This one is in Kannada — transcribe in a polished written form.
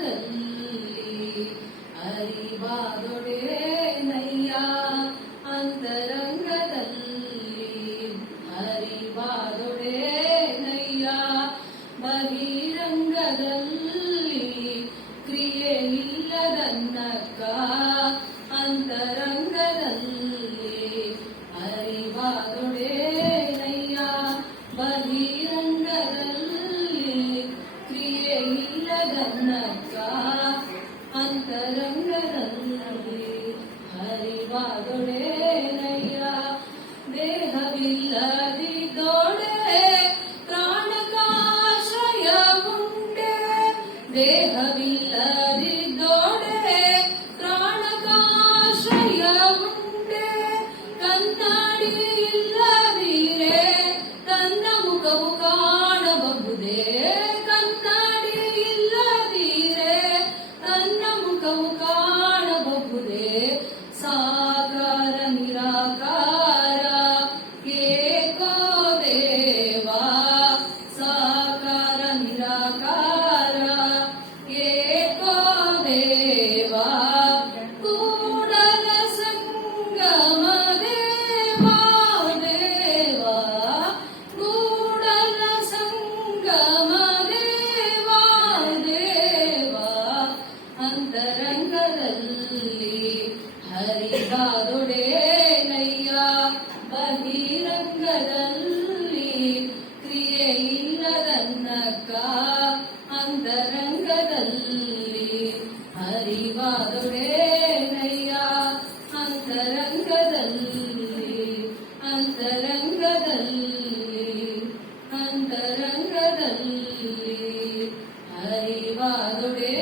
ಅಂತರಂಗದಲ್ಲಿ ಅರಿವಾದೊಡೆನಯ್ಯ, ಅಂತರಂಗದಲ್ಲಿ ಅರಿವಾದೊಡೆನಯ್ಯ, ಬಹಿರಂಗದಲ್ಲಿ ಕ್ರಿಯೆ ಇಲ್ಲದನ್ನಕ್ಕ, ಅಂತರಂಗದಲ್ಲಿ ಅರಿವಾದೊಡೆನಯ್ಯ, ಬಹಿರಂಗದಲ್ಲಿ ಕ್ರಿಯೆ ಇಲ್ಲದನ್ನಕ್ಕ, ಅಂತರಂಗದಲ್ಲಿ ಹರಿವಾದೊಡೆನಯ್ಯ, ದೇಹವಿಲ್ಲದಿದ್ದೊಡೆ ಪ್ರಾಣಕಾಶ್ರಯ ಉಂಡೆ, ದೇಹವಿಲ್ಲದಿದ್ದೊಡೆ ಪ್ರಾಣಕಾಶ್ರಯ ಉಂಡೆ, ಕನ್ನಡಿ ಇಲ್ಲದಿರೆ ತನ್ನ ಮುಖವು ಕಾಣಬಹುದೇ, ಕನ್ನಡಿ ಇಲ್ಲದಿರೆ ತನ್ನ ಮುಖವು ಕಾಣಬಹುದೇ, ಸಾಕಾರ ನಿರಾಕಾರ ಏಕೋ ದೇವ, ಸಾಕಾರ ನಿರಾಕಾರ ಏಕೋ ದೇವ, ಕೂಡಲ ಸಂಗಮ ದೇವ ದೇವ, ಕೂಡಲ ಸಂಗಮ ದೇವ ದೇವ, ಅಂತರಂಗದಲ್ಲಿ ಹರಿವಾದೊಡೆನಯ್ಯ, ಬಹಿರಂಗದಲ್ಲಿ ಕ್ರಿಯೆ ಇಲ್ಲದನ್ನಕ್ಕ, ಅಂತರಂಗದಲ್ಲಿ ಹರಿವಾದೊಡೆನಯ್ಯ, ಅಂತರಂಗದಲ್ಲಿ ಅಂತರಂಗದಲ್ಲಿ ಅಂತರಂಗದಲ್ಲಿ ಹರಿವಾದೊಡೆ